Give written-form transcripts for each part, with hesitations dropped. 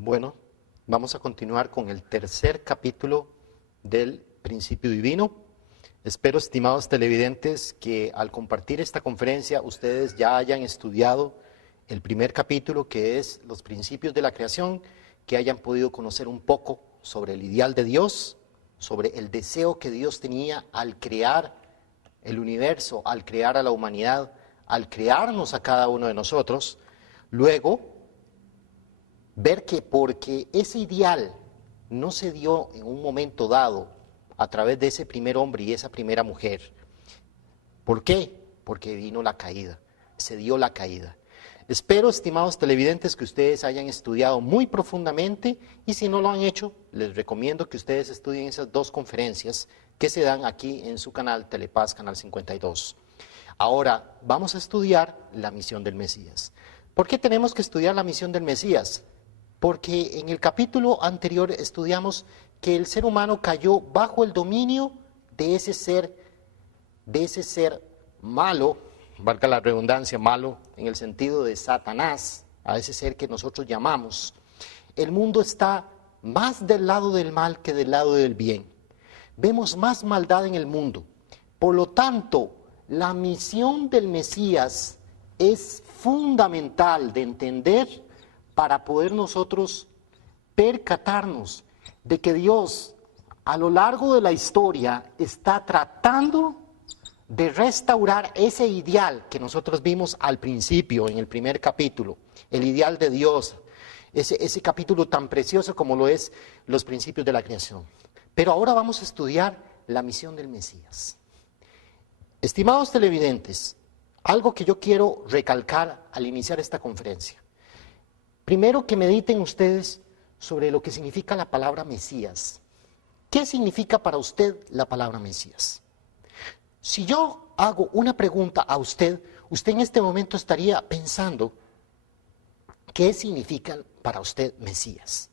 Bueno, vamos a continuar con el tercer capítulo del Principio Divino. Espero, estimados televidentes, que al compartir esta conferencia ustedes ya hayan estudiado el primer capítulo, que es los principios de la creación, que hayan podido conocer un poco sobre el ideal de Dios, sobre el deseo que Dios tenía al crear el universo, al crear a la humanidad, al crearnos a cada uno de nosotros. Luego, ver que porque ese ideal no se dio en un momento dado a través de ese primer hombre y esa primera mujer. ¿Por qué? Porque vino la caída, se dio la caída. Espero, estimados televidentes, que ustedes hayan estudiado muy profundamente y si no lo han hecho, les recomiendo que ustedes estudien esas dos conferencias que se dan aquí en su canal Telepaz, Canal 52. Ahora, vamos a estudiar la misión del Mesías. ¿Por qué tenemos que estudiar la misión del Mesías? Porque en el capítulo anterior estudiamos que el ser humano cayó bajo el dominio de ese ser malo, valga la redundancia, malo en el sentido de Satanás, a ese ser que nosotros llamamos. El mundo está más del lado del mal que del lado del bien. Vemos más maldad en el mundo. Por lo tanto, la misión del Mesías es fundamental de entender para poder nosotros percatarnos de que Dios a lo largo de la historia está tratando de restaurar ese ideal que nosotros vimos al principio, en el primer capítulo, el ideal de Dios, ese capítulo tan precioso como lo es los principios de la creación. Pero ahora vamos a estudiar la misión del Mesías. Estimados televidentes, algo que yo quiero recalcar al iniciar esta conferencia. Primero que mediten ustedes sobre lo que significa la palabra Mesías. ¿Qué significa para usted la palabra Mesías? Si yo hago una pregunta a usted, usted en este momento estaría pensando, ¿qué significa para usted Mesías?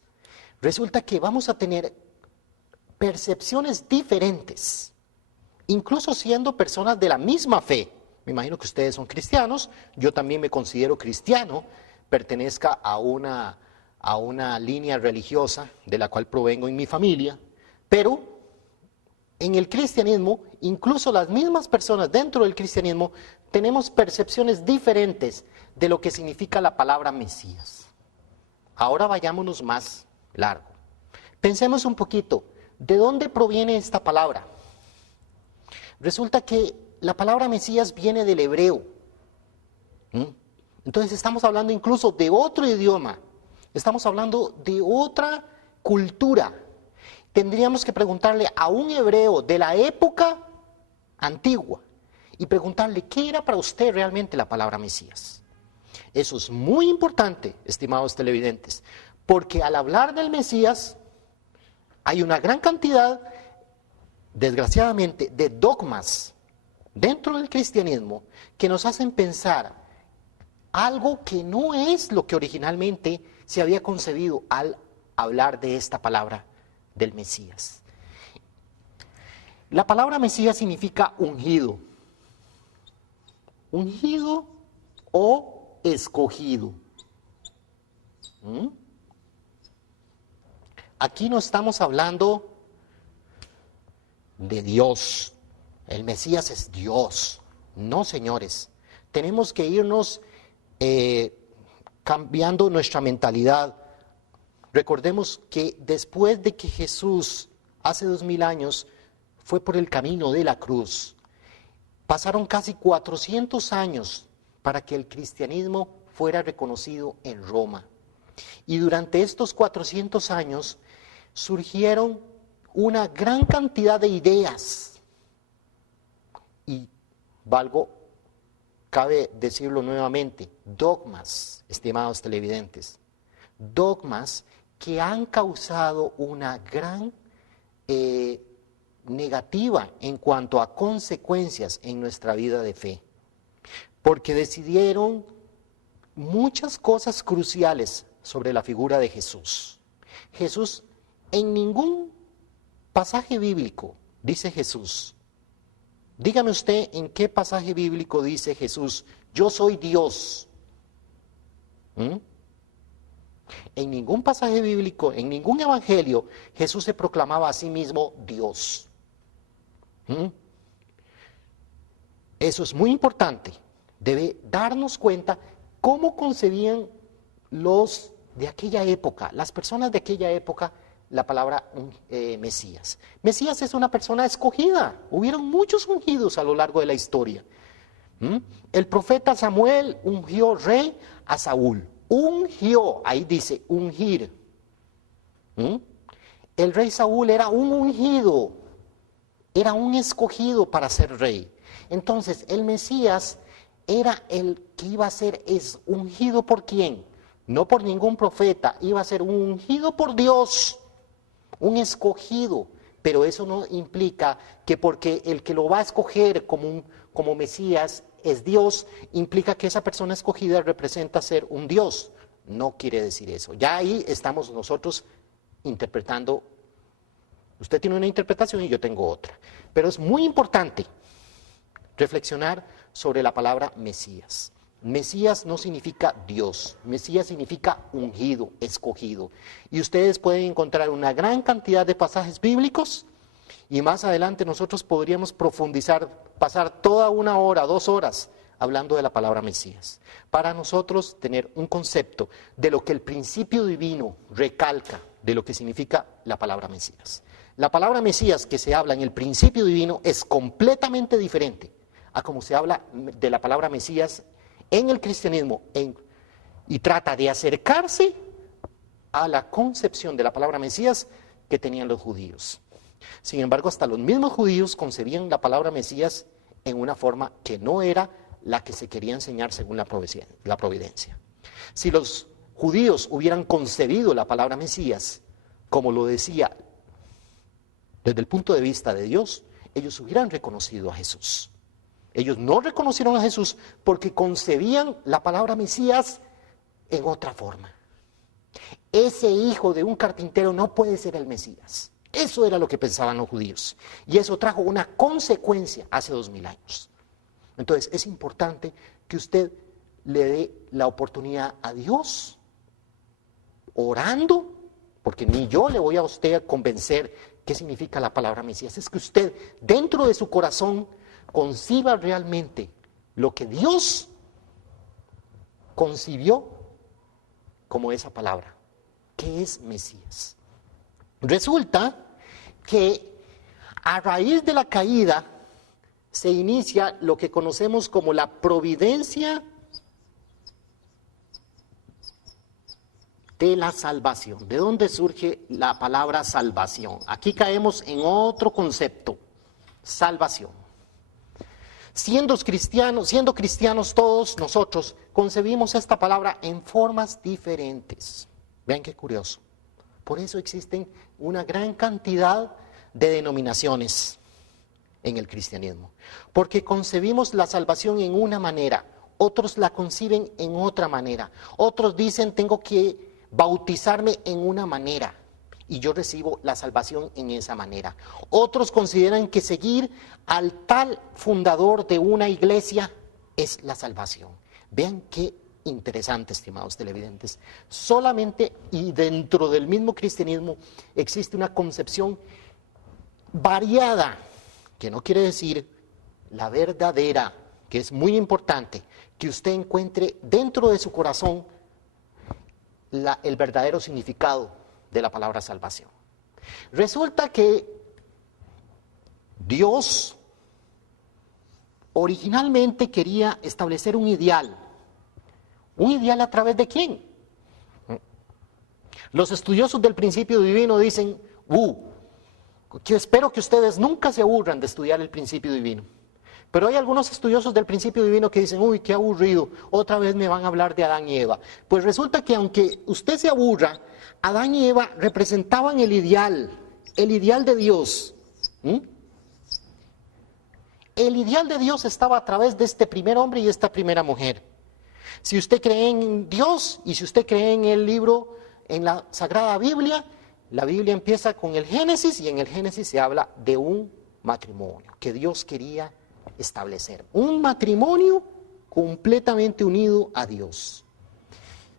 Resulta que vamos a tener percepciones diferentes, incluso siendo personas de la misma fe. Me imagino que ustedes son cristianos, yo también me considero cristiano, pertenezca a una línea religiosa de la cual provengo en mi familia, pero en el cristianismo, incluso las mismas personas dentro del cristianismo, tenemos percepciones diferentes de lo que significa la palabra Mesías. Ahora vayámonos más largo. Pensemos un poquito, ¿de dónde proviene esta palabra? Resulta que la palabra Mesías viene del hebreo. Entonces estamos hablando incluso de otro idioma, estamos hablando de otra cultura. Tendríamos que preguntarle a un hebreo de la época antigua y preguntarle qué era para usted realmente la palabra Mesías. Eso es muy importante, estimados televidentes, porque al hablar del Mesías hay una gran cantidad, desgraciadamente, de dogmas dentro del cristianismo que nos hacen pensar algo que no es lo que originalmente se había concebido al hablar de esta palabra del Mesías. La palabra Mesías significa ungido. Ungido o escogido. Aquí no estamos hablando de Dios. El Mesías es Dios. No, señores. Tenemos que irnos cambiando nuestra mentalidad. Recordemos que después de que Jesús, hace 2000 años, fue por el camino de la cruz, pasaron casi 400 años para que el cristianismo fuera reconocido en Roma. Y durante estos 400 años surgieron una gran cantidad de ideas. Y cabe decirlo nuevamente, dogmas, estimados televidentes, dogmas que han causado una gran negativa en cuanto a consecuencias en nuestra vida de fe, porque decidieron muchas cosas cruciales sobre la figura de Jesús. Jesús, en ningún pasaje bíblico dice Jesús. Dígame usted en qué pasaje bíblico dice Jesús, yo soy Dios. En ningún pasaje bíblico, en ningún evangelio, Jesús se proclamaba a sí mismo Dios. ¿Mm? Eso es muy importante. Debe darnos cuenta cómo concebían los de aquella época, las personas de aquella época, la palabra Mesías. Mesías es una persona escogida. Hubieron muchos ungidos a lo largo de la historia. ¿Mm? El profeta Samuel ungió rey a Saúl. Ungió, ahí dice ungir. ¿Mm? El rey Saúl era un ungido, era un escogido para ser rey. Entonces, el Mesías era el que iba a ser ungido por quién, no por ningún profeta, iba a ser ungido por Dios, un escogido. Pero eso no implica que porque el que lo va a escoger como Mesías es Dios, implica que esa persona escogida representa ser un Dios. No quiere decir eso. Ya ahí estamos nosotros interpretando. Usted tiene una interpretación y yo tengo otra. Pero es muy importante reflexionar sobre la palabra Mesías. Mesías no significa Dios, Mesías significa ungido, escogido. Y ustedes pueden encontrar una gran cantidad de pasajes bíblicos y más adelante nosotros podríamos profundizar, pasar toda 1 hora, 2 horas hablando de la palabra Mesías. Para nosotros tener un concepto de lo que el principio divino recalca de lo que significa la palabra Mesías. La palabra Mesías que se habla en el principio divino es completamente diferente a como se habla de la palabra Mesías en el cristianismo y trata de acercarse a la concepción de la palabra Mesías que tenían los judíos. Sin embargo, hasta los mismos judíos concebían la palabra Mesías en una forma que no era la que se quería enseñar según la providencia. Si los judíos hubieran concebido la palabra Mesías como lo decía desde el punto de vista de Dios, ellos hubieran reconocido a Jesús. Ellos no reconocieron a Jesús porque concebían la palabra Mesías en otra forma. Ese hijo de un carpintero no puede ser el Mesías. Eso era lo que pensaban los judíos. Y eso trajo una consecuencia hace 2000 años. Entonces es importante que usted le dé la oportunidad a Dios, orando, porque ni yo le voy a usted convencer qué significa la palabra Mesías. Es que usted dentro de su corazón conciba realmente lo que Dios concibió como esa palabra, que es Mesías. Resulta que a raíz de la caída se inicia lo que conocemos como la providencia de la salvación. ¿De dónde surge la palabra salvación? Aquí caemos en otro concepto, salvación. Siendo cristianos todos nosotros, concebimos esta palabra en formas diferentes. Vean qué curioso. Por eso existen una gran cantidad de denominaciones en el cristianismo. Porque concebimos la salvación en una manera, otros la conciben en otra manera. Otros dicen, tengo que bautizarme en una manera y yo recibo la salvación en esa manera. Otros consideran que seguir al tal fundador de una iglesia es la salvación. Vean qué interesante, estimados televidentes. Solamente y dentro del mismo cristianismo existe una concepción variada, que no quiere decir la verdadera, que es muy importante, que usted encuentre dentro de su corazón el verdadero significado de la palabra salvación. Resulta que Dios originalmente quería establecer un ideal. ¿Un ideal a través de quién? Los estudiosos del principio divino dicen, que espero que ustedes nunca se aburran de estudiar el principio divino. Pero hay algunos estudiosos del principio divino que dicen, qué aburrido, otra vez me van a hablar de Adán y Eva. Pues resulta que aunque usted se aburra, Adán y Eva representaban el ideal de Dios. El ideal de Dios estaba a través de este primer hombre y esta primera mujer. Si usted cree en Dios y si usted cree en el libro, en la Sagrada Biblia, la Biblia empieza con el Génesis y en el Génesis se habla de un matrimonio que Dios quería establecer. Un matrimonio completamente unido a Dios.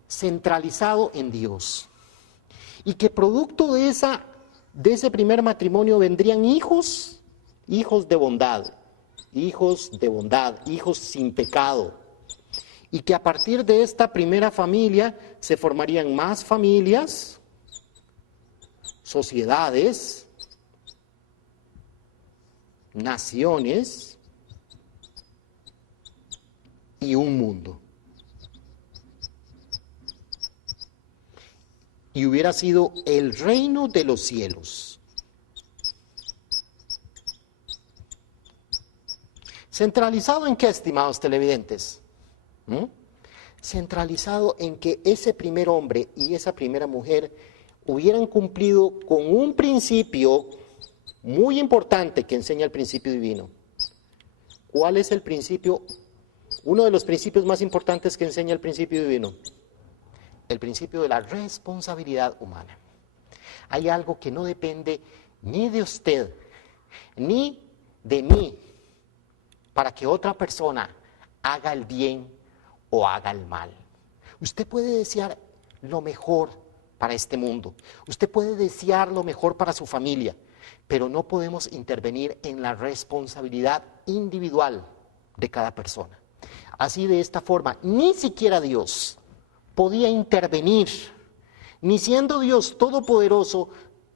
centralizado en Dios. Y que producto de ese primer matrimonio vendrían hijos de bondad, hijos sin pecado. Y que a partir de esta primera familia se formarían más familias, sociedades, naciones y un mundo. Y hubiera sido el reino de los cielos. ¿Centralizado en qué, estimados televidentes? Centralizado en que ese primer hombre y esa primera mujer hubieran cumplido con un principio muy importante que enseña el principio divino. ¿Cuál es el principio? Uno de los principios más importantes que enseña el principio divino. El principio de la responsabilidad humana. Hay algo que no depende ni de usted, ni de mí, para que otra persona haga el bien o haga el mal. Usted puede desear lo mejor para este mundo. Usted puede desear lo mejor para su familia, pero no podemos intervenir en la responsabilidad individual de cada persona. Así, de esta forma, ni siquiera Dios podía intervenir, ni siendo Dios todopoderoso,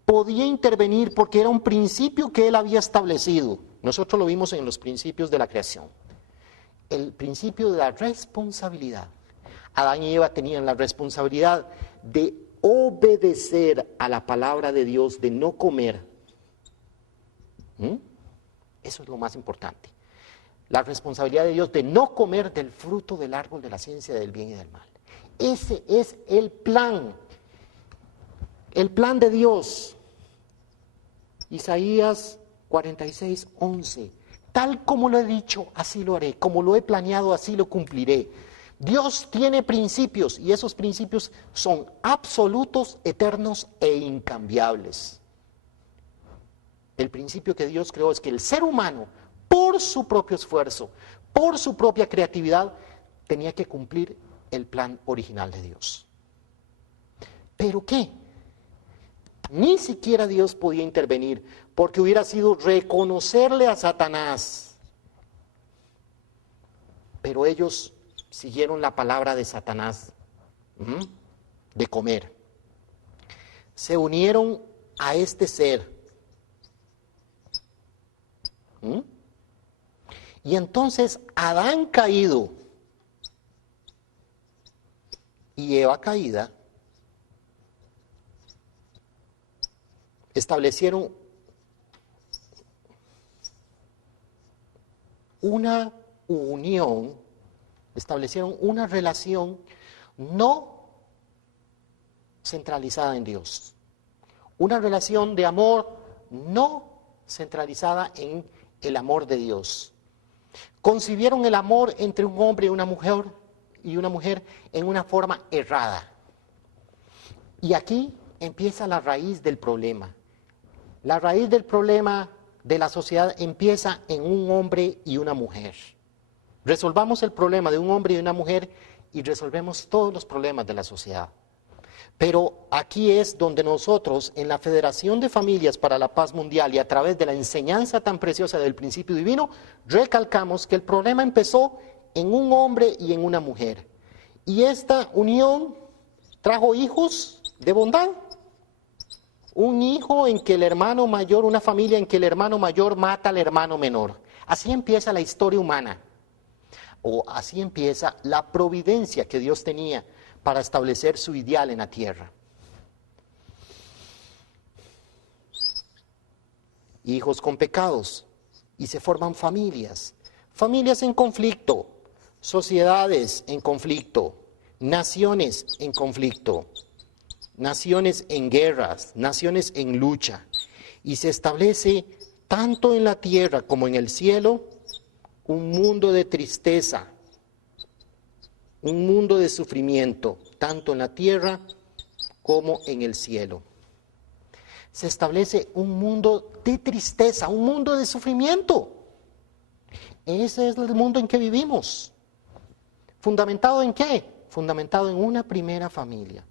podía intervenir porque era un principio que Él había establecido. Nosotros lo vimos en los principios de la creación. El principio de la responsabilidad. Adán y Eva tenían la responsabilidad de obedecer a la palabra de Dios, de no comer. Eso es lo más importante. La responsabilidad de Dios de no comer del fruto del árbol de la ciencia del bien y del mal. Ese es el plan de Dios. Isaías 46:11. Tal como lo he dicho, así lo haré. Como lo he planeado, así lo cumpliré. Dios tiene principios y esos principios son absolutos, eternos e incambiables. El principio que Dios creó es que el ser humano, por su propio esfuerzo, por su propia creatividad, tenía que cumplir el plan original de Dios. ¿Pero qué? Ni siquiera Dios podía intervenir, porque hubiera sido reconocerle a Satanás. Pero ellos siguieron la palabra de Satanás, de comer. Se unieron a este ser. Y entonces Adán caído y Eva caída establecieron una unión, establecieron una relación no centralizada en Dios, una relación de amor no centralizada en el amor de Dios. Concibieron el amor entre un hombre y una mujer en una forma errada. Y aquí empieza la raíz del problema. La raíz del problema de la sociedad empieza en un hombre y una mujer. Resolvamos el problema de un hombre y una mujer y resolvemos todos los problemas de la sociedad. Pero aquí es donde nosotros, en la Federación de Familias para la Paz Mundial y a través de la enseñanza tan preciosa del principio divino, recalcamos que el problema empezó en un hombre y en una mujer. Y esta unión trajo hijos de bondad. Un hijo en que el hermano mayor, una familia en que el hermano mayor mata al hermano menor. Así empieza la historia humana. O así empieza la providencia que Dios tenía para establecer su ideal en la tierra. Hijos con pecados y se forman familias. Familias en conflicto, sociedades en conflicto, naciones en conflicto. Naciones en guerras, naciones en lucha, y se establece tanto en la tierra como en el cielo un mundo de tristeza, un mundo de sufrimiento, tanto en la tierra como en el cielo. Se establece un mundo de tristeza, un mundo de sufrimiento. Ese es el mundo en que vivimos. ¿Fundamentado en qué? fundamentado en una primera familia.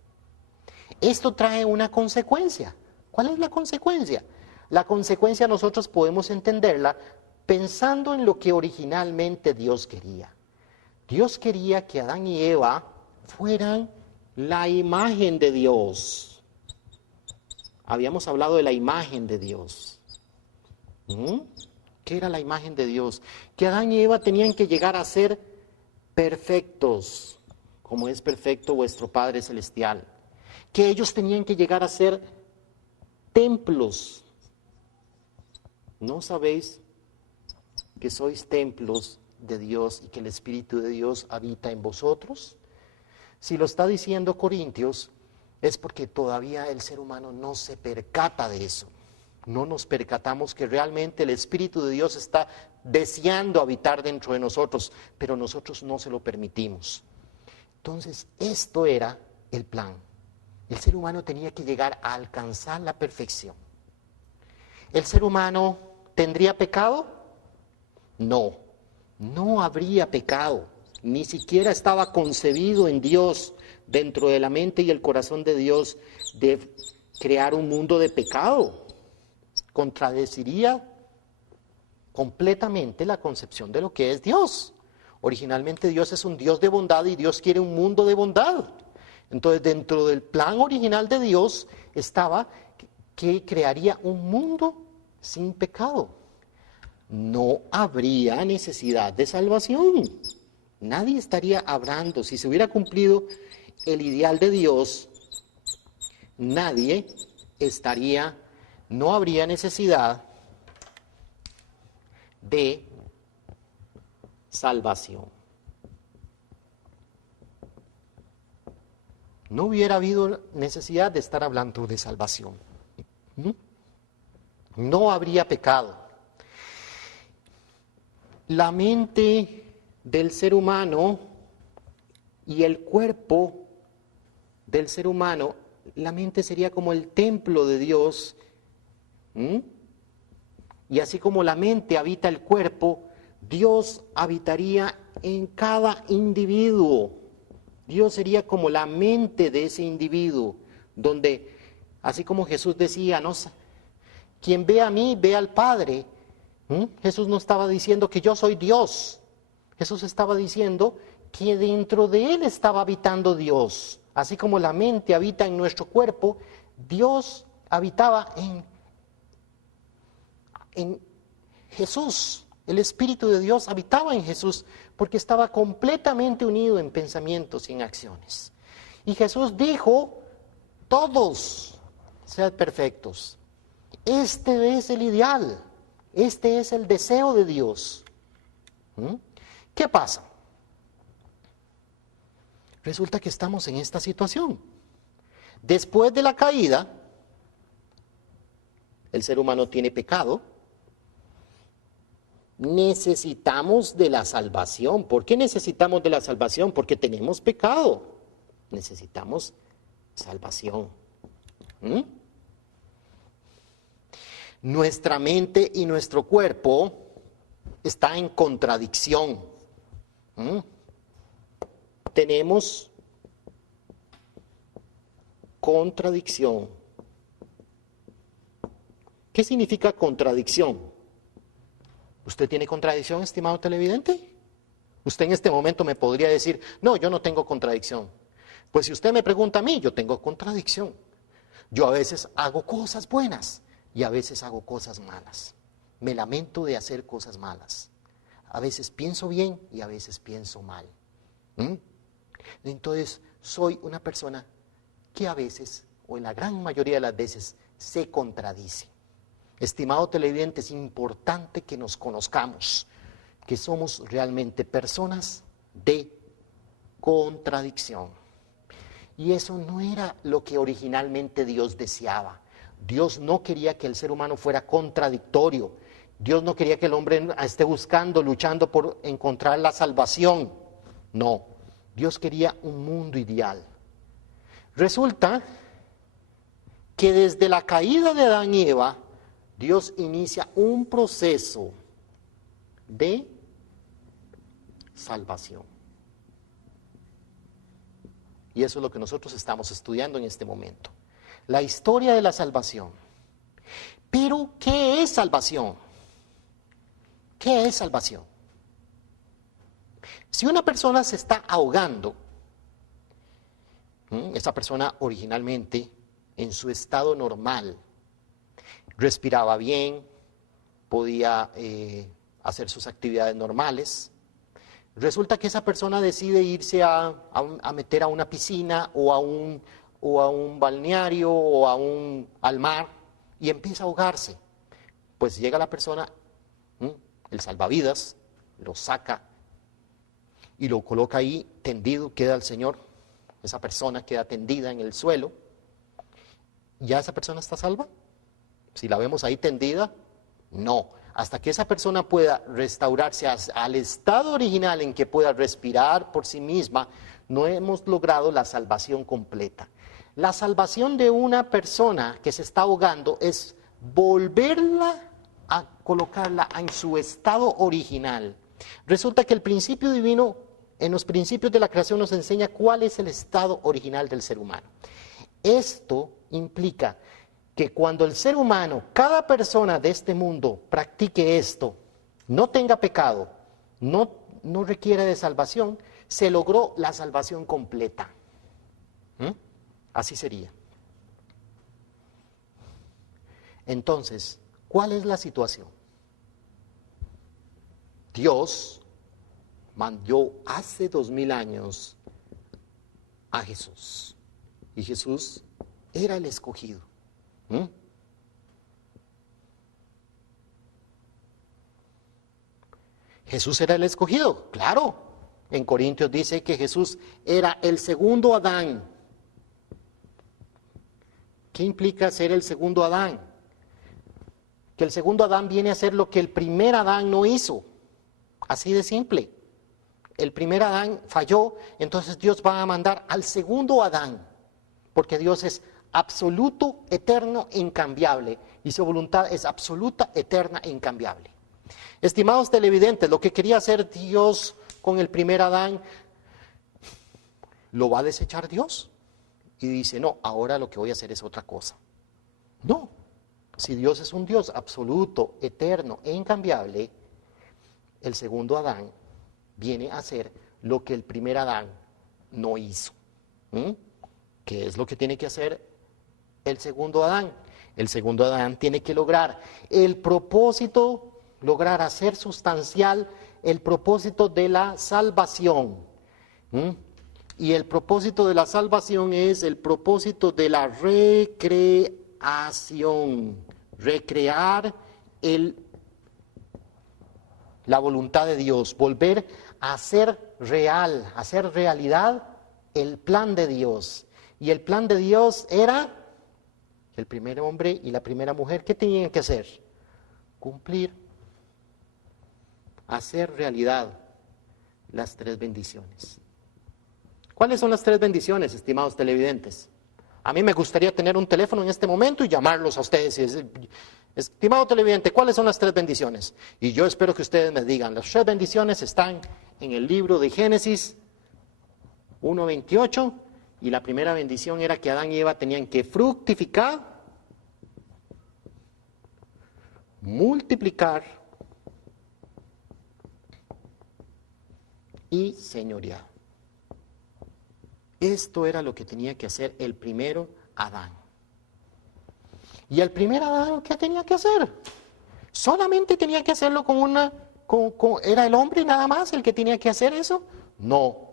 Esto trae una consecuencia. ¿Cuál es la consecuencia? La consecuencia nosotros podemos entenderla pensando en lo que originalmente Dios quería. Dios quería que Adán y Eva fueran la imagen de Dios. Habíamos hablado de la imagen de Dios. ¿Qué era la imagen de Dios? Que Adán y Eva tenían que llegar a ser perfectos, como es perfecto vuestro Padre Celestial. Que ellos tenían que llegar a ser templos. ¿No sabéis que sois templos de Dios y que el Espíritu de Dios habita en vosotros? Si lo está diciendo Corintios, es porque todavía el ser humano no se percata de eso. No nos percatamos que realmente el Espíritu de Dios está deseando habitar dentro de nosotros, pero nosotros no se lo permitimos. Entonces, esto era el plan. El ser humano tenía que llegar a alcanzar la perfección. ¿El ser humano tendría pecado? No, no habría pecado. Ni siquiera estaba concebido en Dios, dentro de la mente y el corazón de Dios, de crear un mundo de pecado. Contradeciría completamente la concepción de lo que es Dios. Originalmente Dios es un Dios de bondad y Dios quiere un mundo de bondad. Entonces, dentro del plan original de Dios estaba que crearía un mundo sin pecado. No habría necesidad de salvación. Nadie estaría hablando. Si se hubiera cumplido el ideal de Dios, no habría necesidad de salvación. No hubiera habido necesidad de estar hablando de salvación. No habría pecado. La mente del ser humano y el cuerpo del ser humano, la mente sería como el templo de Dios. Y así como la mente habita el cuerpo, Dios habitaría en cada individuo. Dios sería como la mente de ese individuo, donde, así como Jesús decía, no, quien ve a mí, ve al Padre. Jesús no estaba diciendo que yo soy Dios. Jesús estaba diciendo que dentro de Él estaba habitando Dios. Así como la mente habita en nuestro cuerpo, Dios habitaba en Jesús. El Espíritu de Dios habitaba en Jesús porque estaba completamente unido en pensamientos y en acciones. Y Jesús dijo, todos sean perfectos. Este es el ideal, este es el deseo de Dios. ¿Qué pasa? Resulta que estamos en esta situación. Después de la caída, el ser humano tiene pecado. Necesitamos de la salvación. ¿Por qué necesitamos de la salvación? Porque tenemos pecado. Necesitamos salvación. Nuestra mente y nuestro cuerpo está en contradicción. Tenemos contradicción. ¿Qué significa contradicción? ¿Usted tiene contradicción, estimado televidente? Usted en este momento me podría decir, no, yo no tengo contradicción. Pues si usted me pregunta a mí, yo tengo contradicción. Yo a veces hago cosas buenas y a veces hago cosas malas. Me lamento de hacer cosas malas. A veces pienso bien y a veces pienso mal. Entonces, soy una persona que a veces, o en la gran mayoría de las veces, se contradice. Estimado televidente, es importante que nos conozcamos, que somos realmente personas de contradicción. Y eso no era lo que originalmente Dios deseaba. Dios no quería que el ser humano fuera contradictorio. Dios no quería que el hombre esté buscando, luchando por encontrar la salvación. No, Dios quería un mundo ideal. Resulta que desde la caída de Adán y Eva, Dios inicia un proceso de salvación. Y eso es lo que nosotros estamos estudiando en este momento. La historia de la salvación. Pero, ¿qué es salvación? ¿Qué es salvación? Si una persona se está ahogando, esa persona originalmente, en su estado normal, respiraba bien, podía hacer sus actividades normales. Resulta que esa persona decide irse a meter a una piscina o a un balneario o al mar y empieza a ahogarse. Pues llega la persona, el salvavidas, lo saca y lo coloca ahí tendido, queda el Señor. Esa persona queda tendida en el suelo. ¿Ya esa persona está salva? Si la vemos ahí tendida, no. Hasta que esa persona pueda restaurarse al estado original en que pueda respirar por sí misma, no hemos logrado la salvación completa. La salvación de una persona que se está ahogando es volverla a colocarla en su estado original. Resulta que el principio divino, en los principios de la creación, nos enseña cuál es el estado original del ser humano. Esto implica que cuando el ser humano, cada persona de este mundo practique esto, no tenga pecado, no requiere de salvación, se logró la salvación completa. Así sería. Entonces, ¿cuál es la situación? Dios mandó hace 2000 años a Jesús. Y Jesús era el escogido. Jesús era el escogido, claro. En Corintios dice que Jesús era el segundo Adán. ¿Qué implica ser el segundo Adán? Que el segundo Adán viene a hacer lo que el primer Adán no hizo. Así de simple. El primer Adán falló, entonces Dios va a mandar al segundo Adán, porque Dios es absoluto, eterno, incambiable, y su voluntad es absoluta, eterna e incambiable. Estimados televidentes, lo que quería hacer Dios con el primer Adán, ¿lo va a desechar Dios? Y dice, no, ahora lo que voy a hacer es otra cosa. No, si Dios es un Dios absoluto, eterno e incambiable, el segundo Adán viene a hacer lo que el primer Adán no hizo. ¿Qué es lo que tiene que hacer el segundo Adán? El segundo Adán tiene que lograr el propósito, lograr hacer sustancial el propósito de la salvación. Y el propósito de la salvación es el propósito de la recreación. Recrear la voluntad de Dios, volver a hacer real, a hacer realidad el plan de Dios. Y el plan de Dios era el primer hombre y la primera mujer, ¿qué tenían que hacer? Cumplir, hacer realidad las 3 bendiciones. ¿Cuáles son las 3 bendiciones, estimados televidentes? A mí me gustaría tener un teléfono en este momento y llamarlos a ustedes y decir, estimado televidente, ¿cuáles son las 3 bendiciones? Y yo espero que ustedes me digan, las 3 bendiciones están en el libro de Génesis 1:28, y la primera bendición era que Adán y Eva tenían que fructificar, multiplicar y señorear. Esto era lo que tenía que hacer el primero Adán. ¿Y el primer Adán qué tenía que hacer? ¿Solamente tenía que hacerlo era el hombre nada más el que tenía que hacer eso? No.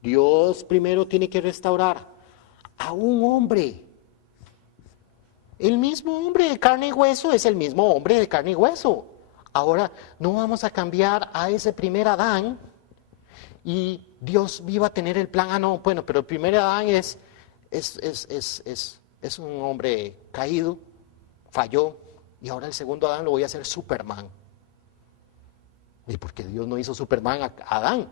Dios primero tiene que restaurar a un hombre. El mismo hombre de carne y hueso es el mismo hombre de carne y hueso. Ahora no vamos a cambiar a ese primer Adán y Dios iba a tener el plan. No, bueno, pero el primer Adán es un hombre caído, falló, y ahora el segundo Adán lo voy a hacer Superman. ¿Y por qué Dios no hizo Superman a Adán?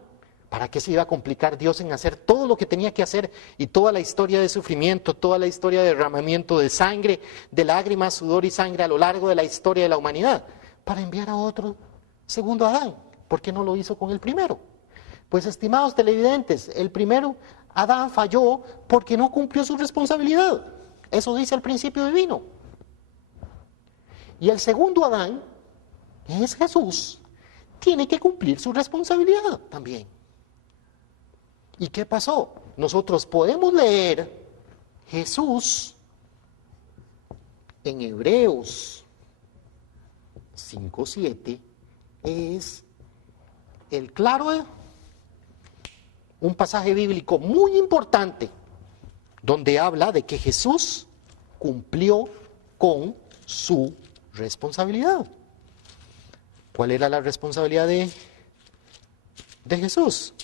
¿Para qué se iba a complicar Dios en hacer todo lo que tenía que hacer y toda la historia de sufrimiento, toda la historia de derramamiento de sangre, de lágrimas, sudor y sangre a lo largo de la historia de la humanidad? Para enviar a otro segundo Adán. ¿Por qué no lo hizo con el primero? Pues, estimados televidentes, el primero, Adán, falló porque no cumplió su responsabilidad. Eso dice el principio divino. Y el segundo Adán, que es Jesús, tiene que cumplir su responsabilidad también. ¿Y qué pasó? Nosotros podemos leer Jesús en Hebreos 5:7, es el claro, un pasaje bíblico muy importante, donde habla de que Jesús cumplió con su responsabilidad. ¿Cuál era la responsabilidad de Jesús?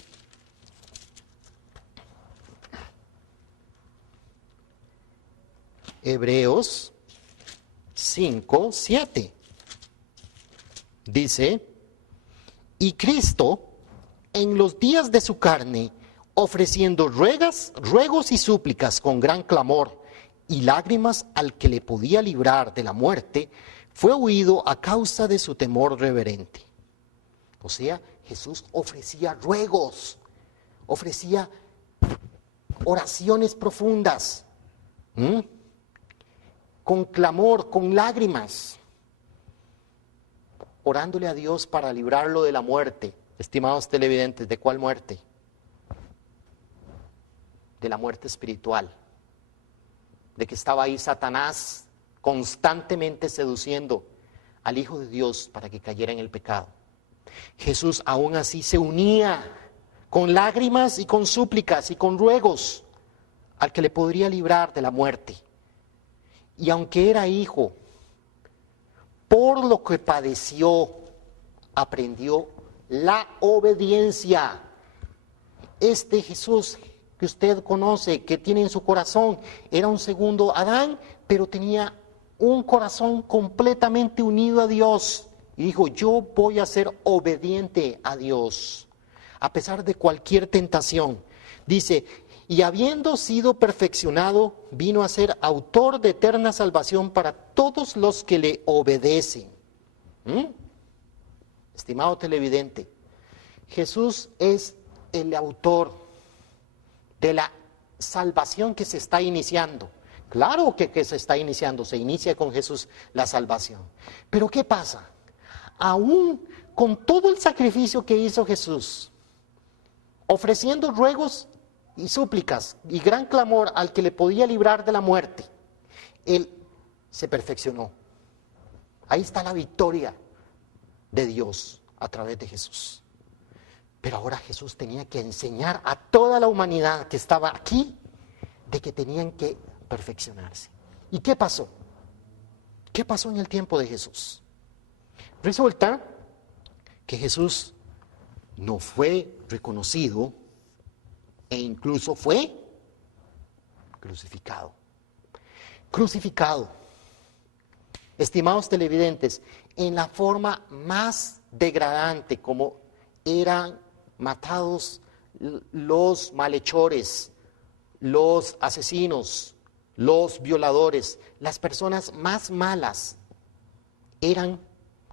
Hebreos 5:7 dice: y Cristo, en los días de su carne, ofreciendo ruegos y súplicas con gran clamor y lágrimas al que le podía librar de la muerte, fue huido a causa de su temor reverente. O sea, Jesús ofrecía ruegos, ofrecía oraciones profundas, con clamor, con lágrimas, orándole a Dios para librarlo de la muerte. Estimados televidentes, ¿de cuál muerte? De la muerte espiritual. De que estaba ahí Satanás constantemente seduciendo al Hijo de Dios para que cayera en el pecado. Jesús aún así se unía con lágrimas y con súplicas y con ruegos al que le podría librar de la muerte. Y aunque era hijo, por lo que padeció, aprendió la obediencia. Este Jesús que usted conoce, que tiene en su corazón, era un segundo Adán, pero tenía un corazón completamente unido a Dios. Y dijo, yo voy a ser obediente a Dios, a pesar de cualquier tentación. Dice, y habiendo sido perfeccionado, vino a ser autor de eterna salvación para todos los que le obedecen. Estimado televidente, Jesús es el autor de la salvación que se está iniciando. Claro que se está iniciando, se inicia con Jesús la salvación. Pero ¿qué pasa? Aún con todo el sacrificio que hizo Jesús, ofreciendo ruegos y súplicas y gran clamor al que le podía librar de la muerte, Él se perfeccionó. Ahí está la victoria de Dios a través de Jesús. Pero ahora Jesús tenía que enseñar a toda la humanidad que estaba aquí de que tenían que perfeccionarse. ¿Y qué pasó? ¿Qué pasó en el tiempo de Jesús? Resulta que Jesús no fue reconocido e incluso fue crucificado. Crucificado. Estimados televidentes, en la forma más degradante, como eran matados los malhechores, los asesinos, los violadores, las personas más malas,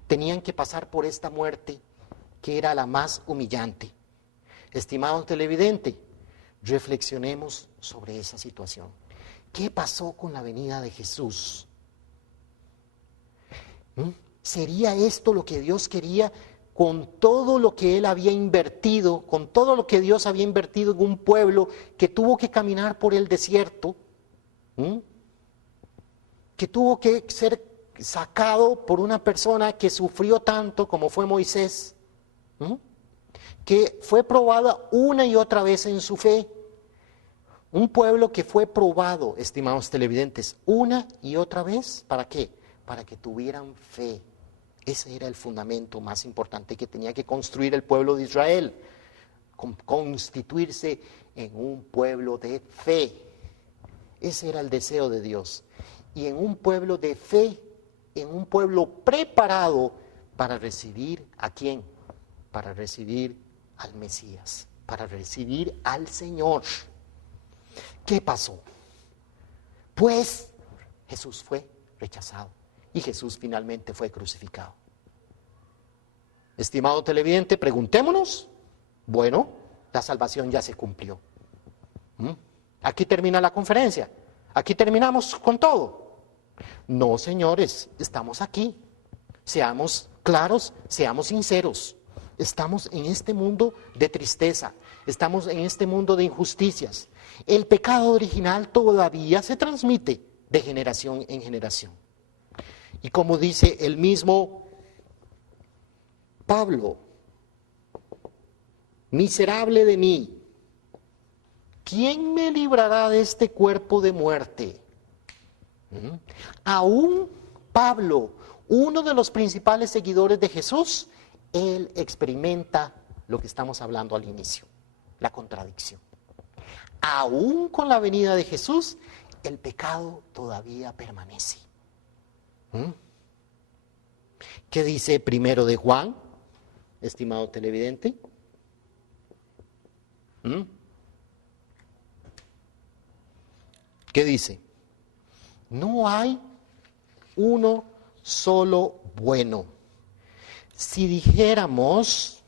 tenían que pasar por esta muerte que era la más humillante. Estimado televidente, reflexionemos sobre esa situación. ¿Qué pasó con la venida de Jesús? ¿Sería esto lo que Dios quería con todo lo que Él había invertido, con todo lo que Dios había invertido en un pueblo que tuvo que caminar por el desierto? Que tuvo que ser sacado por una persona que sufrió tanto como fue Moisés, que fue probada una y otra vez en su fe. Un pueblo que fue probado, estimados televidentes, una y otra vez. ¿Para qué? Para que tuvieran fe. Ese era el fundamento más importante que tenía que construir el pueblo de Israel. Constituirse en un pueblo de fe. Ese era el deseo de Dios. Y en un pueblo de fe, en un pueblo preparado para recibir ¿a quién? Para recibir al Mesías, para recibir al Señor. ¿Qué pasó? Pues Jesús fue rechazado y Jesús finalmente fue crucificado. Estimado televidente, preguntémonos, bueno, la salvación ya se cumplió. Aquí termina la conferencia. Aquí terminamos con todo. No, señores, estamos aquí. Seamos claros, seamos sinceros. Estamos en este mundo de tristeza. Estamos en este mundo de injusticias. El pecado original todavía se transmite de generación en generación. Y como dice el mismo Pablo, miserable de mí, ¿quién me librará de este cuerpo de muerte? Aún Pablo, uno de los principales seguidores de Jesús, él experimenta lo que estamos hablando al inicio, la contradicción. Aún con la venida de Jesús, el pecado todavía permanece. ¿Qué dice primero de Juan, estimado televidente? ¿Qué dice? No hay uno solo bueno. Si dijéramos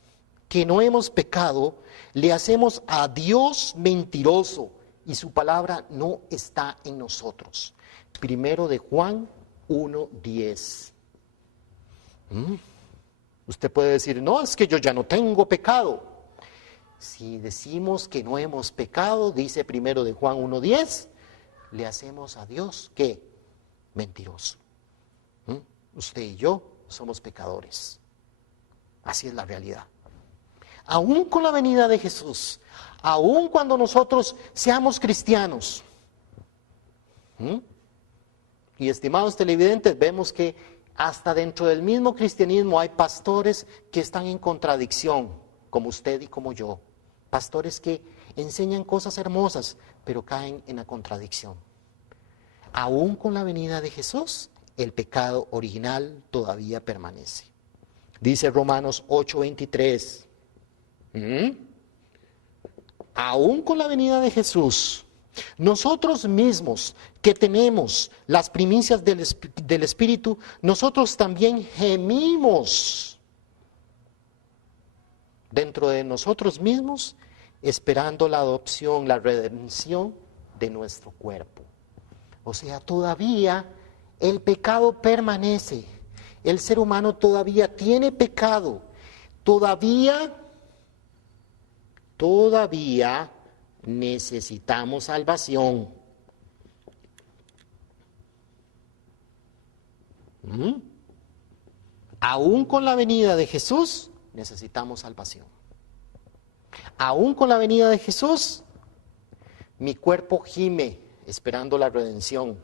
que no hemos pecado, le hacemos a Dios mentiroso y su palabra no está en nosotros. Primero de Juan 1:10. Usted puede decir, no, es que yo ya no tengo pecado. Si decimos que no hemos pecado, dice primero de Juan 1:10, le hacemos a Dios, ¿qué? Mentiroso. Usted y yo somos pecadores. Así es la realidad. Aún con la venida de Jesús, aún cuando nosotros seamos cristianos. Y estimados televidentes, vemos que hasta dentro del mismo cristianismo hay pastores que están en contradicción, como usted y como yo. Pastores que enseñan cosas hermosas, pero caen en la contradicción. Aún con la venida de Jesús, el pecado original todavía permanece. Dice Romanos 8:23. Aún con la venida de Jesús, nosotros mismos que tenemos las primicias del Espíritu, nosotros también gemimos dentro de nosotros mismos, esperando la adopción, la redención de nuestro cuerpo. O sea, todavía el pecado permanece. El ser humano todavía tiene pecado. Todavía necesitamos salvación. Aún con la venida de Jesús, necesitamos salvación. Aún con la venida de Jesús, mi cuerpo gime esperando la redención.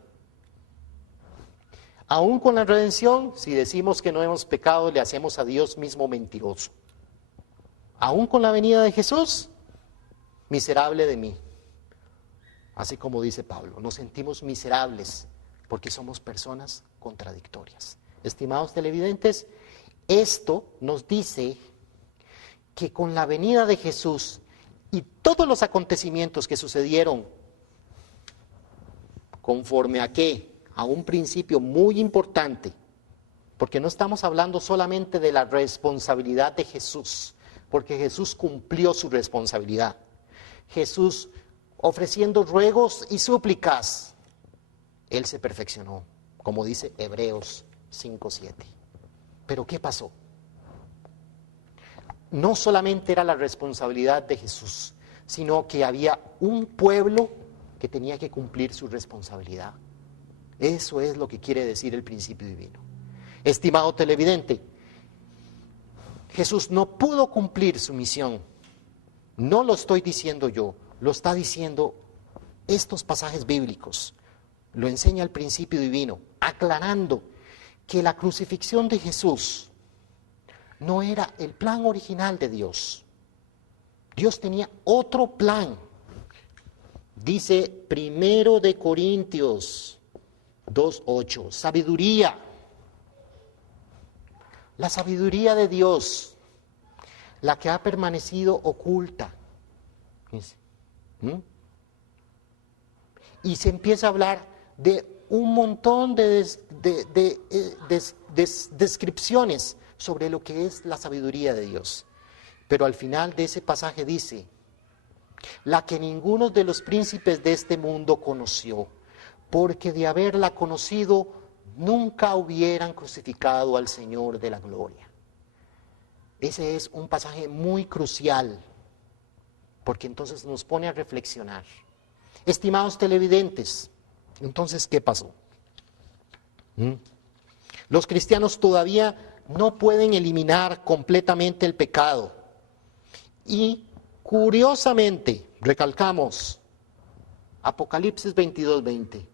Aún con la redención, si decimos que no hemos pecado, le hacemos a Dios mismo mentiroso. Aún con la venida de Jesús, miserable de mí. Así como dice Pablo, nos sentimos miserables porque somos personas contradictorias. Estimados televidentes, esto nos dice que con la venida de Jesús y todos los acontecimientos que sucedieron, conforme a qué, a un principio muy importante, porque no estamos hablando solamente de la responsabilidad de Jesús, porque Jesús cumplió su responsabilidad. Jesús, ofreciendo ruegos y súplicas, Él se perfeccionó, como dice Hebreos 5:7. Pero ¿qué pasó? No solamente era la responsabilidad de Jesús, sino que había un pueblo que tenía que cumplir su responsabilidad. Eso es lo que quiere decir el principio divino. Estimado televidente, Jesús no pudo cumplir su misión. No lo estoy diciendo yo, lo está diciendo estos pasajes bíblicos. Lo enseña el principio divino, aclarando que la crucifixión de Jesús no era el plan original de Dios. Dios tenía otro plan. Dice 1 de Corintios 2:8, sabiduría. La sabiduría de Dios, la que ha permanecido oculta. Y se empieza a hablar de un montón de descripciones sobre lo que es la sabiduría de Dios. Pero al final de ese pasaje dice, la que ninguno de los príncipes de este mundo conoció, porque de haberla conocido, nunca hubieran crucificado al Señor de la gloria. Ese es un pasaje muy crucial, porque entonces nos pone a reflexionar. Estimados televidentes, entonces, ¿qué pasó? Los cristianos todavía no pueden eliminar completamente el pecado. Y curiosamente, recalcamos, Apocalipsis 22:20.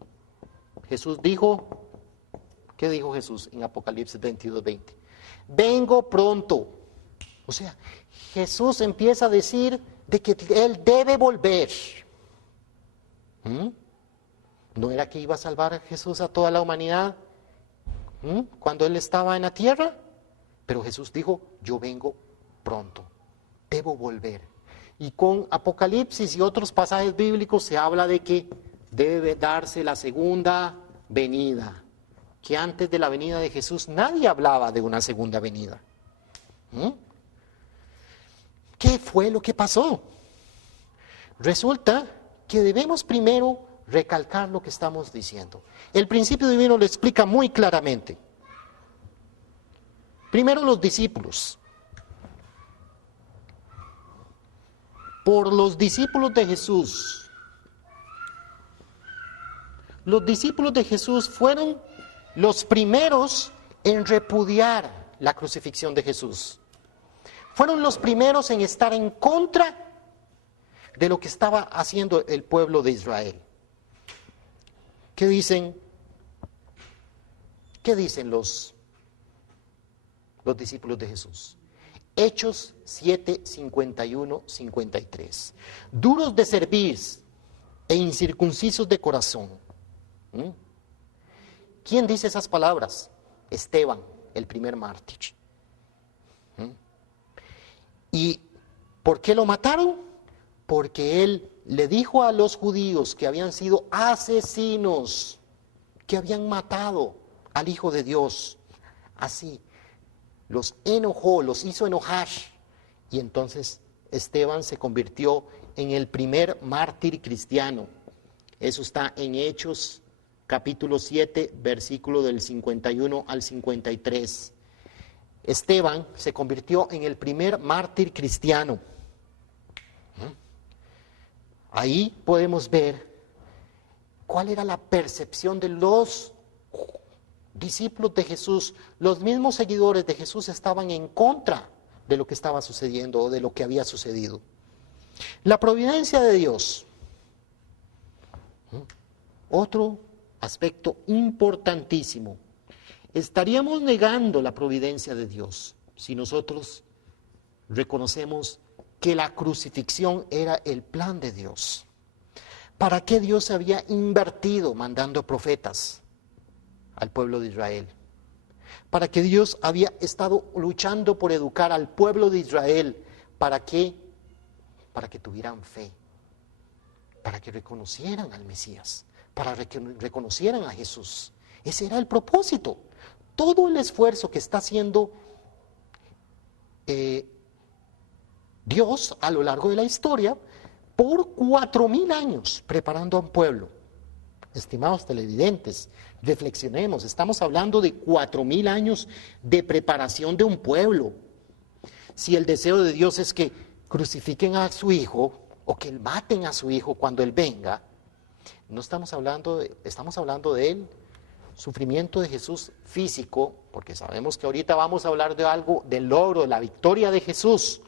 Jesús dijo, ¿qué dijo Jesús en Apocalipsis 22:20? Vengo pronto. O sea, Jesús empieza a decir de que Él debe volver. ¿No era que iba a salvar a Jesús a toda la humanidad cuando Él estaba en la tierra? Pero Jesús dijo, yo vengo pronto, debo volver. Y con Apocalipsis y otros pasajes bíblicos se habla de que debe darse la segunda venida, que antes de la venida de Jesús nadie hablaba de una segunda venida. ¿Qué fue lo que pasó? Resulta que debemos primero recalcar lo que estamos diciendo. El principio divino lo explica muy claramente. Primero los discípulos. Por los discípulos de Jesús. Los discípulos de Jesús fueron los primeros en repudiar la crucifixión de Jesús. Fueron los primeros en estar en contra de lo que estaba haciendo el pueblo de Israel. ¿Qué dicen? ¿Qué dicen los discípulos de Jesús? Hechos 7, 51, 53. Duros de cerviz e incircuncisos de corazón. ¿Quién dice esas palabras? Esteban, el primer mártir. ¿Y por qué lo mataron? Porque él le dijo a los judíos que habían sido asesinos, que habían matado al Hijo de Dios. Así, los enojó, los hizo enojar. Y entonces Esteban se convirtió en el primer mártir cristiano. Eso está en Hechos capítulo 7, versículo del 51 al 53. Esteban se convirtió en el primer mártir cristiano. Ahí podemos ver cuál era la percepción de los discípulos de Jesús. Los mismos seguidores de Jesús estaban en contra de lo que estaba sucediendo o de lo que había sucedido. La providencia de Dios. Otro aspecto importantísimo. Estaríamos negando la providencia de Dios si nosotros reconocemos que la crucifixión era el plan de Dios. ¿Para qué Dios había invertido mandando profetas al pueblo de Israel? ¿Para qué Dios había estado luchando por educar al pueblo de Israel? ¿Para qué? Para que tuvieran fe, para que reconocieran al Mesías, para que reconocieran a Jesús. Ese era el propósito. Todo el esfuerzo que está haciendo Dios a lo largo de la historia por 4,000 años preparando a un pueblo. Estimados televidentes, reflexionemos, estamos hablando de 4,000 años de preparación de un pueblo. Si el deseo de Dios es que crucifiquen a su hijo o que maten a su hijo cuando él venga, no estamos hablando del sufrimiento de Jesús físico, porque sabemos que ahorita vamos a hablar de algo, del logro, de la victoria de Jesús,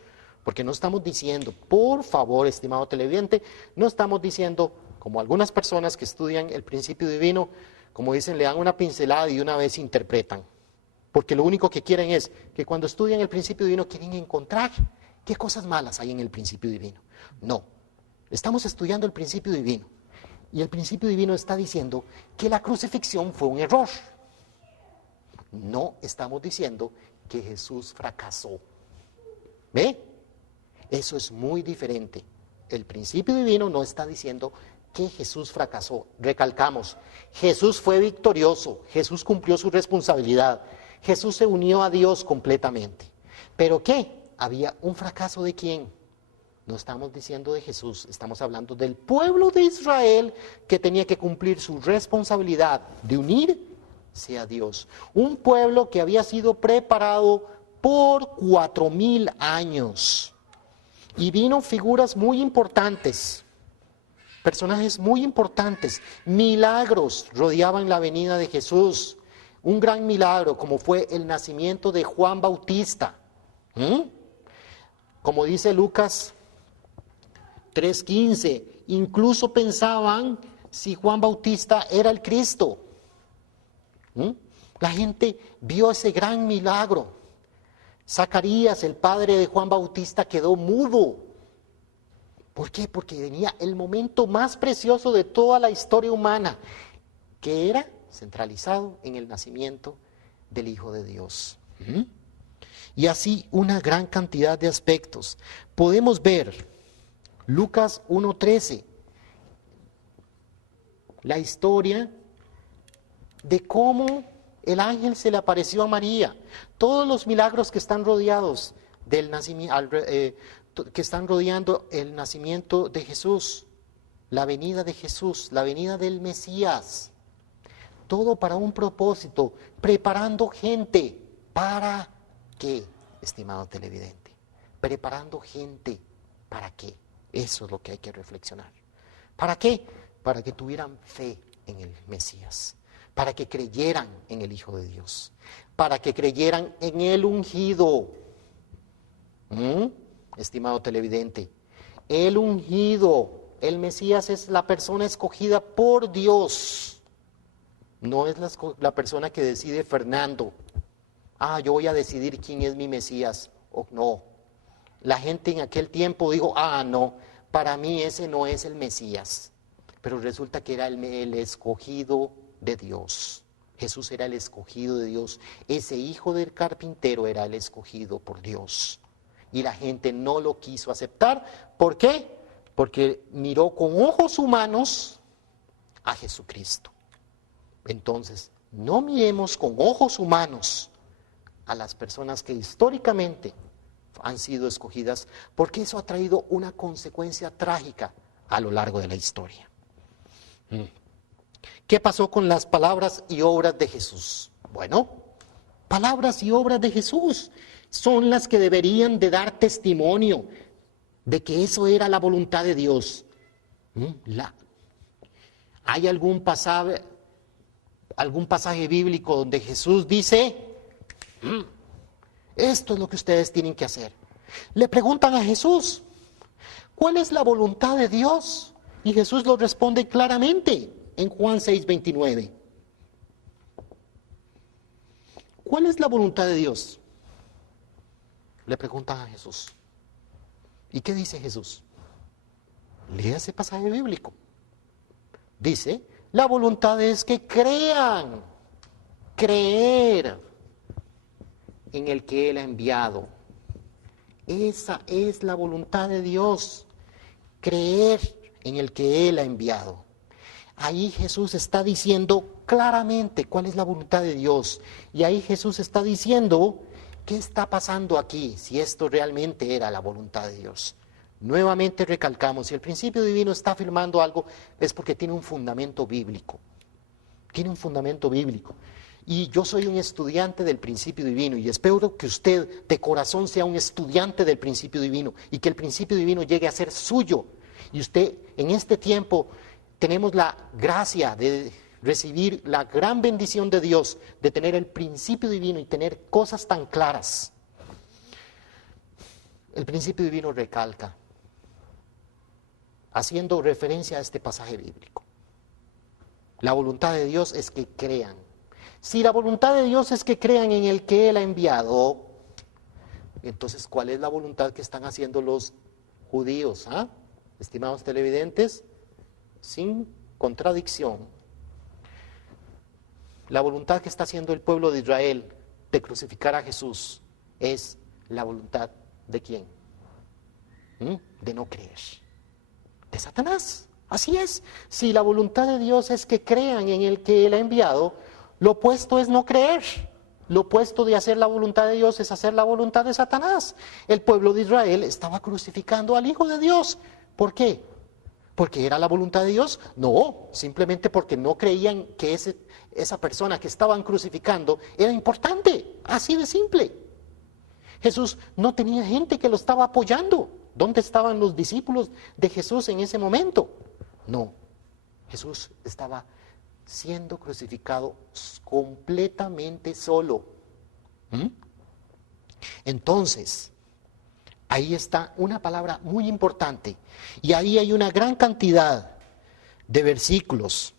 porque no estamos diciendo, por favor, estimado televidente, no estamos diciendo, como algunas personas que estudian el principio divino, como dicen, le dan una pincelada y de una vez interpretan, porque lo único que quieren es que cuando estudian el principio divino quieren encontrar qué cosas malas hay en el principio divino. No, estamos estudiando el principio divino. Y el principio divino está diciendo que la crucifixión fue un error. No estamos diciendo que Jesús fracasó. ¿Ve? Eso es muy diferente. El principio divino no está diciendo que Jesús fracasó. Recalcamos, Jesús fue victorioso, Jesús cumplió su responsabilidad, Jesús se unió a Dios completamente. ¿Pero qué? ¿Había un fracaso de quién? No estamos diciendo de Jesús, estamos hablando del pueblo de Israel que tenía que cumplir su responsabilidad de unirse a Dios. Un pueblo que había sido preparado por 4000 años. Y vino figuras muy importantes, personajes muy importantes, milagros rodeaban la venida de Jesús. Un gran milagro como fue el nacimiento de Juan Bautista. Como dice Lucas 3:15, incluso pensaban si Juan Bautista era el Cristo. La gente vio ese gran milagro. Zacarías, el padre de Juan Bautista, quedó mudo. ¿Por qué? Porque venía el momento más precioso de toda la historia humana, que era centralizado en el nacimiento del Hijo de Dios. Y así una gran cantidad de aspectos. Podemos ver Lucas 1:13, la historia de cómo el ángel se le apareció a María. Todos los milagros que están rodeados del nacimiento, que están rodeando el nacimiento de Jesús, la venida de Jesús, la venida del Mesías. Todo para un propósito, preparando gente. ¿Para qué, estimado televidente? Preparando gente. ¿Para qué? Eso es lo que hay que reflexionar. ¿Para qué? Para que tuvieran fe en el Mesías, para que creyeran en el Hijo de Dios, para que creyeran en el ungido. Estimado televidente, el ungido, el Mesías es la persona escogida por Dios, no es la persona que decide Fernando. Yo voy a decidir quién es mi Mesías. No, la gente en aquel tiempo dijo, no, para mí ese no es el Mesías. Pero resulta que era el escogido de Dios. Jesús era el escogido de Dios. Ese hijo del carpintero era el escogido por Dios. Y la gente no lo quiso aceptar. ¿Por qué? Porque miró con ojos humanos a Jesucristo. Entonces, no miremos con ojos humanos a las personas que históricamente han sido escogidas, porque eso ha traído una consecuencia trágica a lo largo de la historia. ¿Qué pasó con las palabras y obras de Jesús? Bueno, palabras y obras de Jesús son las que deberían de dar testimonio de que eso era la voluntad de Dios. ¿Hay algún pasaje bíblico donde Jesús dice, esto es lo que ustedes tienen que hacer? Le preguntan a Jesús, ¿cuál es la voluntad de Dios? Y Jesús lo responde claramente en Juan 6:29. ¿Cuál es la voluntad de Dios? Le preguntan a Jesús. ¿Y qué dice Jesús? Lea ese pasaje bíblico. Dice, la voluntad es que crean, creer en el que Él ha enviado. Esa es la voluntad de Dios, creer en el que Él ha enviado. Ahí Jesús está diciendo claramente cuál es la voluntad de Dios. Y ahí Jesús está diciendo qué está pasando aquí, si esto realmente era la voluntad de Dios. Nuevamente recalcamos, si el principio divino está afirmando algo, es porque tiene un fundamento bíblico. Tiene un fundamento bíblico. Y yo soy un estudiante del principio divino y espero que usted de corazón sea un estudiante del principio divino y que el principio divino llegue a ser suyo. Y usted en este tiempo tenemos la gracia de recibir la gran bendición de Dios, de tener el principio divino y tener cosas tan claras. El principio divino recalca, haciendo referencia a este pasaje bíblico. La voluntad de Dios es que crean. Si la voluntad de Dios es que crean en el que Él ha enviado, entonces, ¿cuál es la voluntad que están haciendo los judíos? Estimados televidentes, sin contradicción, la voluntad que está haciendo el pueblo de Israel de crucificar a Jesús es la voluntad ¿de quién? De no creer. De Satanás. Así es. Si la voluntad de Dios es que crean en el que Él ha enviado, lo opuesto es no creer. Lo opuesto de hacer la voluntad de Dios es hacer la voluntad de Satanás. El pueblo de Israel estaba crucificando al Hijo de Dios. ¿Por qué? ¿Porque era la voluntad de Dios? No, simplemente porque no creían que esa persona que estaban crucificando era importante. Así de simple. Jesús no tenía gente que lo estaba apoyando. ¿Dónde estaban los discípulos de Jesús en ese momento? No, Jesús estaba siendo crucificado completamente solo. Entonces, ahí está una palabra muy importante. Y ahí hay una gran cantidad de versículos.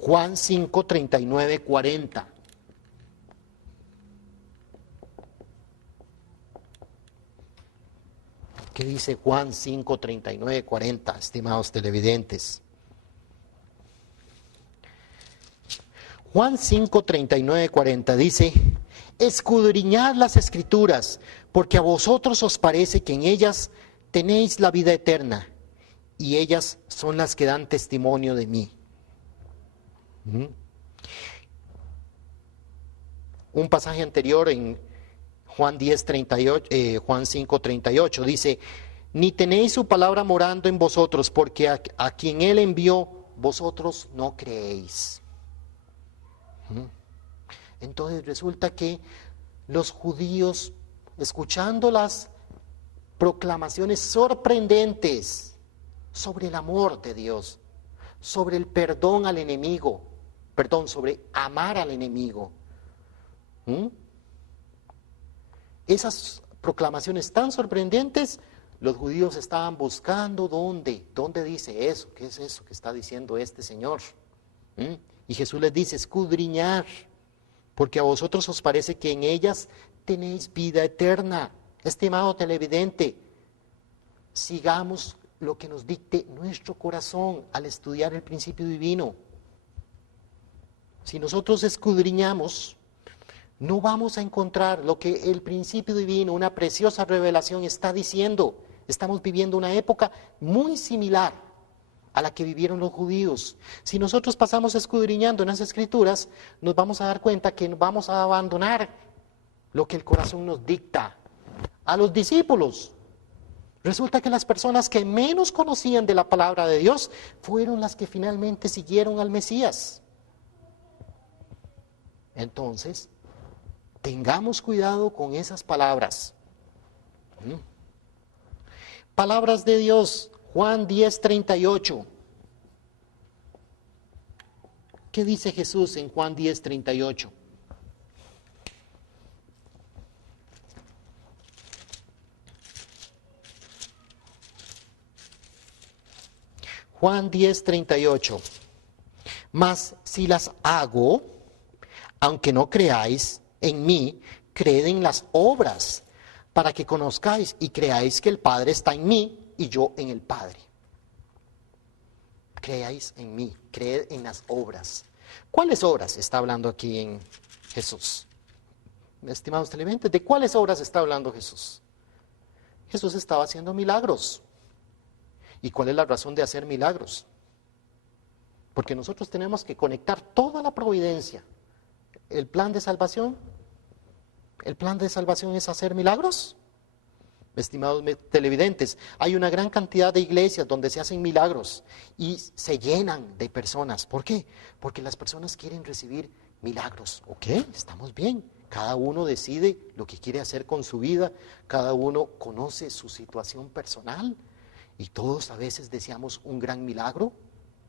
Juan 5, 39, 40. ¿Qué dice Juan 5, 39, 40, estimados televidentes? Juan 5, 39, 40 dice: escudriñad las Escrituras, porque a vosotros os parece que en ellas tenéis la vida eterna, y ellas son las que dan testimonio de mí. Un pasaje anterior en Juan 10, 38, Juan 5, 38 dice: ni tenéis su palabra morando en vosotros, porque a quien él envió, vosotros no creéis. Entonces resulta que los judíos, escuchando las proclamaciones sorprendentes sobre el amor de Dios, sobre el perdón al enemigo, sobre amar al enemigo, esas proclamaciones tan sorprendentes, los judíos estaban buscando dónde dice eso, qué es eso que está diciendo este Señor. Y Jesús les dice: escudriñar, porque a vosotros os parece que en ellas tenéis vida eterna. Estimado televidente, sigamos lo que nos dicte nuestro corazón al estudiar el principio divino. Si nosotros escudriñamos, no vamos a encontrar lo que el principio divino, una preciosa revelación, está diciendo. Estamos viviendo una época muy similar a la que vivieron los judíos. Si nosotros pasamos escudriñando en las Escrituras, nos vamos a dar cuenta que vamos a abandonar lo que el corazón nos dicta. A los discípulos, resulta que las personas que menos conocían de la palabra de Dios fueron las que finalmente siguieron al Mesías. Entonces, tengamos cuidado con esas palabras. Palabras de Dios, Juan 10, 38. ¿Qué dice Jesús en Juan 10, 38? Juan 10, 38. Mas si las hago, aunque no creáis en mí, creed en las obras, para que conozcáis y creáis que el Padre está en mí y yo en el Padre. Creáis en mí, creed en las obras. ¿Cuáles obras está hablando aquí en Jesús? Estimados televidentes, ¿de cuáles obras está hablando Jesús? Jesús estaba haciendo milagros. ¿Y cuál es la razón de hacer milagros? Porque nosotros tenemos que conectar toda la providencia. El plan de salvación es hacer milagros. Estimados televidentes, hay una gran cantidad de iglesias donde se hacen milagros y se llenan de personas. ¿Por qué? Porque las personas quieren recibir milagros. ¿Ok? Estamos bien. Cada uno decide lo que quiere hacer con su vida. Cada uno conoce su situación personal. Y todos a veces deseamos un gran milagro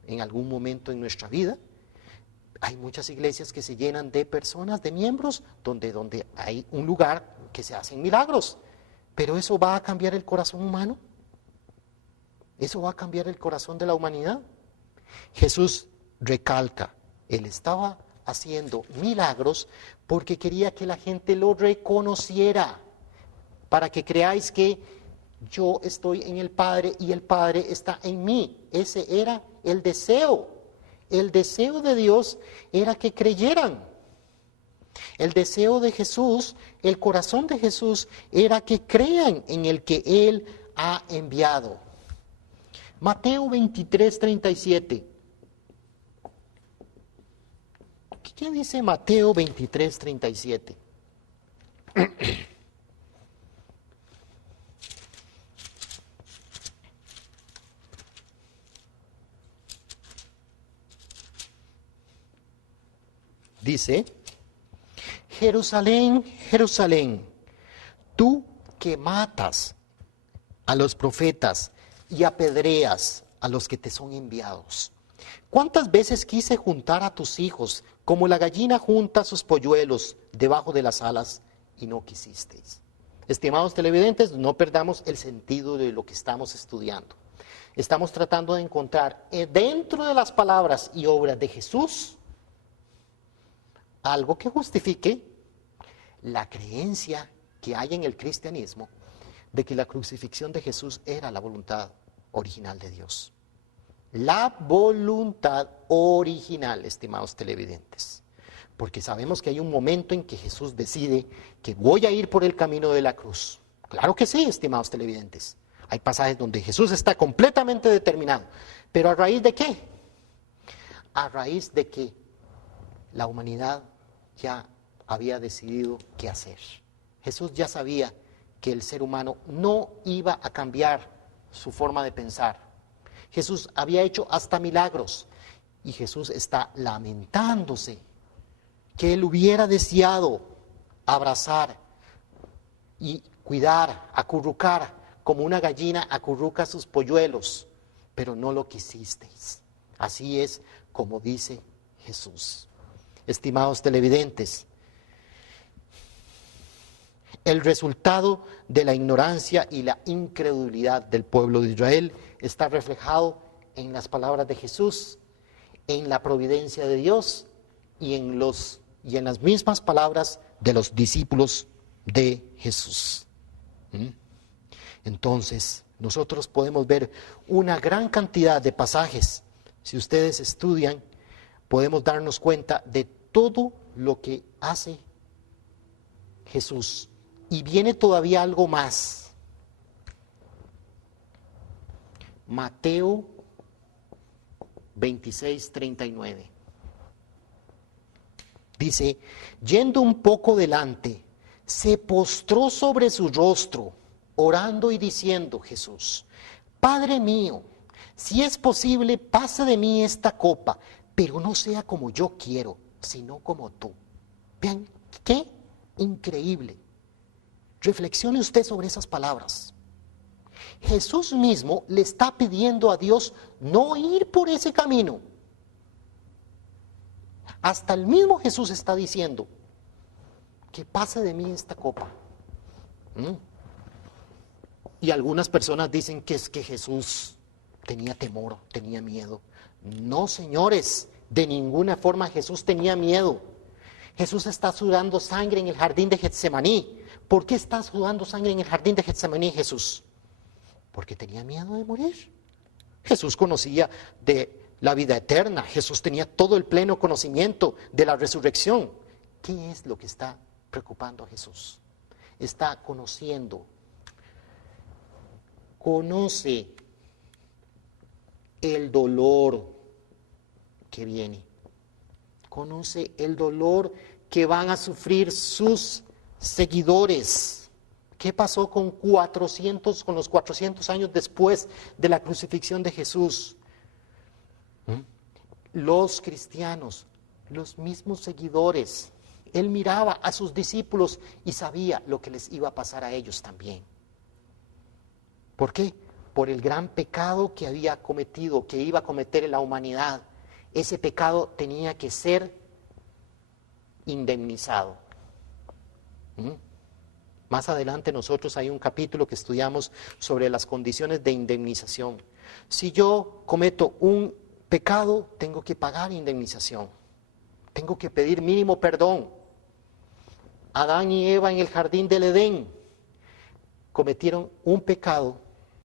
en algún momento en nuestra vida. Hay muchas iglesias que se llenan de personas, de miembros, donde hay un lugar que se hacen milagros. Pero ¿eso va a cambiar el corazón humano? ¿Eso va a cambiar el corazón de la humanidad? Jesús recalca, Él estaba haciendo milagros porque quería que la gente lo reconociera, para que creáis que yo estoy en el Padre y el Padre está en mí. Ese era el deseo. El deseo de Dios era que creyeran. El deseo de Jesús, el corazón de Jesús, era que crean en el que Él ha enviado. Mateo 23, 37. ¿Qué dice Mateo 23:37? Dice, Jerusalén, Jerusalén, tú que matas a los profetas y apedreas a los que te son enviados. ¿Cuántas veces quise juntar a tus hijos como la gallina junta sus polluelos debajo de las alas y no quisisteis? Estimados televidentes, no perdamos el sentido de lo que estamos estudiando. Estamos tratando de encontrar dentro de las palabras y obras de Jesús algo que justifique la creencia que hay en el cristianismo de que la crucifixión de Jesús era la voluntad original de Dios. La voluntad original, estimados televidentes. Porque sabemos que hay un momento en que Jesús decide que voy a ir por el camino de la cruz. Claro que sí, estimados televidentes. Hay pasajes donde Jesús está completamente determinado. ¿Pero a raíz de qué? A raíz de que la humanidad ya había decidido qué hacer. Jesús ya sabía que el ser humano no iba a cambiar su forma de pensar. Jesús había hecho hasta milagros y Jesús está lamentándose que él hubiera deseado abrazar y cuidar, acurrucar como una gallina acurruca sus polluelos, pero no lo quisisteis. Así es como dice Jesús. Estimados televidentes, el resultado de la ignorancia y la incredulidad del pueblo de Israel está reflejado en las palabras de Jesús, en la providencia de Dios y en las mismas palabras de los discípulos de Jesús. Entonces, nosotros podemos ver una gran cantidad de pasajes. Si ustedes estudian, podemos darnos cuenta de todo lo que hace Jesús. Y viene todavía algo más. Mateo 26:39. Dice, yendo un poco delante, se postró sobre su rostro, orando y diciendo Jesús, Padre mío, si es posible, pasa de mí esta copa, pero no sea como yo quiero, sino como tú. Vean, qué increíble. Reflexione usted sobre esas palabras. Jesús mismo le está pidiendo a Dios no ir por ese camino. Hasta el mismo Jesús está diciendo que pase de mí esta copa. Y algunas personas dicen que es que Jesús tenía temor, tenía miedo. No, señores, de ninguna forma Jesús tenía miedo. Jesús está sudando sangre en el jardín de Getsemaní. ¿Por qué está sudando sangre en el jardín de Getsemaní, Jesús? Porque tenía miedo de morir. Jesús conocía de la vida eterna. Jesús tenía todo el pleno conocimiento de la resurrección. ¿Qué es lo que está preocupando a Jesús? Está conociendo. Conoce el dolor que viene. Conoce el dolor que van a sufrir sus seguidores. ¿Qué pasó con los 400 años después de la crucifixión de Jesús? Los cristianos, los mismos seguidores, él miraba a sus discípulos y sabía lo que les iba a pasar a ellos también. ¿Por qué? Por el gran pecado que había cometido, que iba a cometer en la humanidad. Ese pecado tenía que ser indemnizado. Más adelante nosotros hay un capítulo que estudiamos sobre las condiciones de indemnización. Si yo cometo un pecado, tengo que pagar indemnización. Tengo que pedir mínimo perdón. Adán y Eva en el jardín del Edén cometieron un pecado